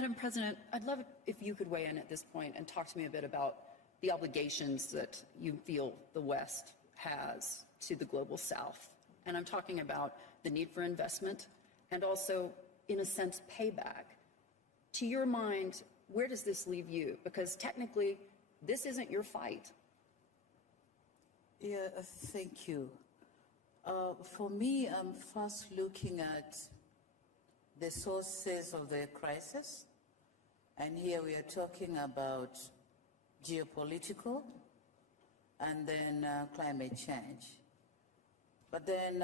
Madam President, I'd love it if you could weigh in at this point and talk to me a bit about the obligations that you feel the West has to the global South. And I'm talking about the need for investment and also, in a sense, payback. To your mind, where does this leave you? Because technically, this isn't your fight. Yeah, thank you. For me, I'm first looking at the sources of the crisis. And here we are talking about geopolitical and then climate change. But then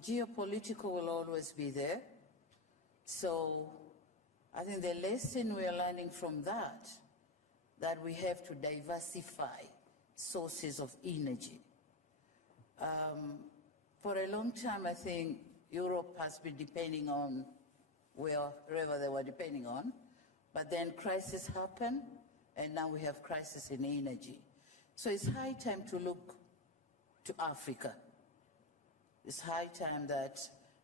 geopolitical will always be there. So I think the lesson we are learning from that we have to diversify sources of energy. For a long time, I think Europe has been depending on wherever they were depending on, but then crisis happened, and now we have crisis in energy. So it's high time to look to Africa. It's high time that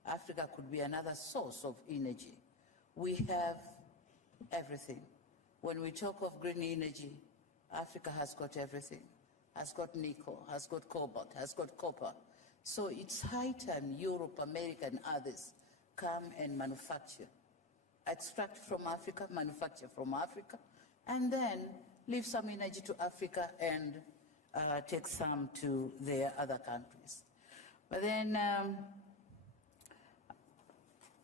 Africa could be another source of energy. We have everything. When we talk of green energy, Africa has got everything. Has got nickel, has got cobalt, has got copper. So it's high time Europe, America, and others come and manufacture. Extract from Africa, manufacture from Africa, and then leave some energy to Africa and take some to their other countries. But then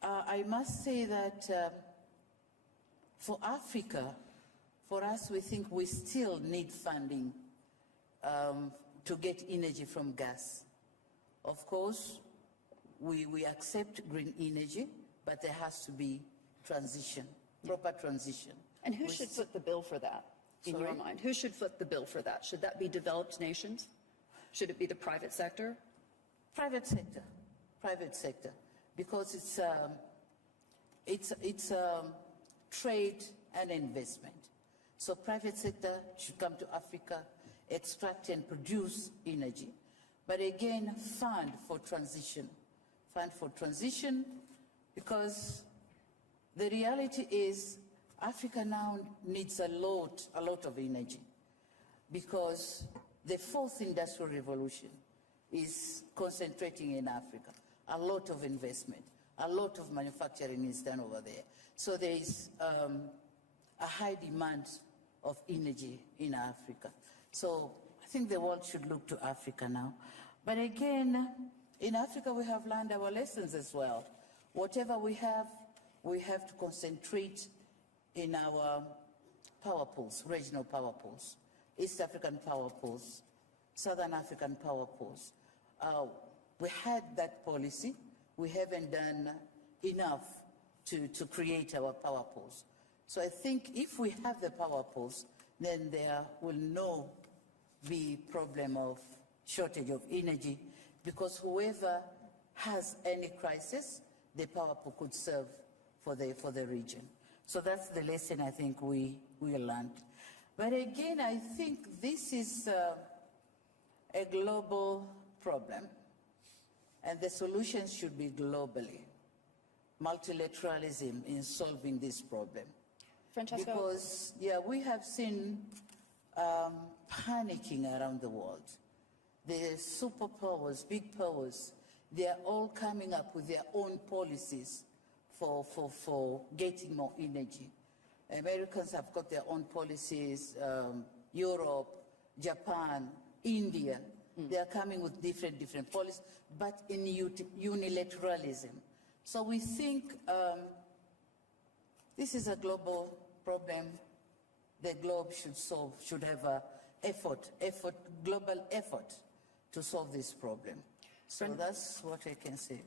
I must say that for Africa, for us, we think we still need funding to get energy from gas. Of course, we accept green energy, but there has to be transition, proper transition. And who should foot the bill for that, in your mind? Who should foot the bill for that? Should that be developed nations? Should it be the private sector? Private sector, because it's trade and investment. So private sector should come to Africa, extract and produce energy. But again, fund for transition, because the reality is Africa now needs a lot of energy, because the fourth industrial revolution is concentrating in Africa. A lot of investment, a lot of manufacturing is done over there. So there is a high demand of energy in Africa. So I think the world should look to Africa now. But again, in Africa we have learned our lessons as well. Whatever we have to concentrate in our power pools, regional power pools, East African power pools, Southern African power pools. We had that policy. We haven't done enough to create our power pools. So I think if we have the power pools, then there will no be problem of shortage of energy, because whoever has any crisis, the power pool could serve for the region. So that's the lesson I think we learned. But again, I think this is a global problem, and the solutions should be globally. Multilateralism in solving this problem. Francesco? Because, we have seen panicking around the world. The superpowers, big powers, they are all coming up with their own policies for getting more energy. Americans have got their own policies, Europe, Japan, India. They are coming with different policies, but in unilateralism. So we think this is a global problem. The globe should have a global effort to solve this problem. So that's what I can say.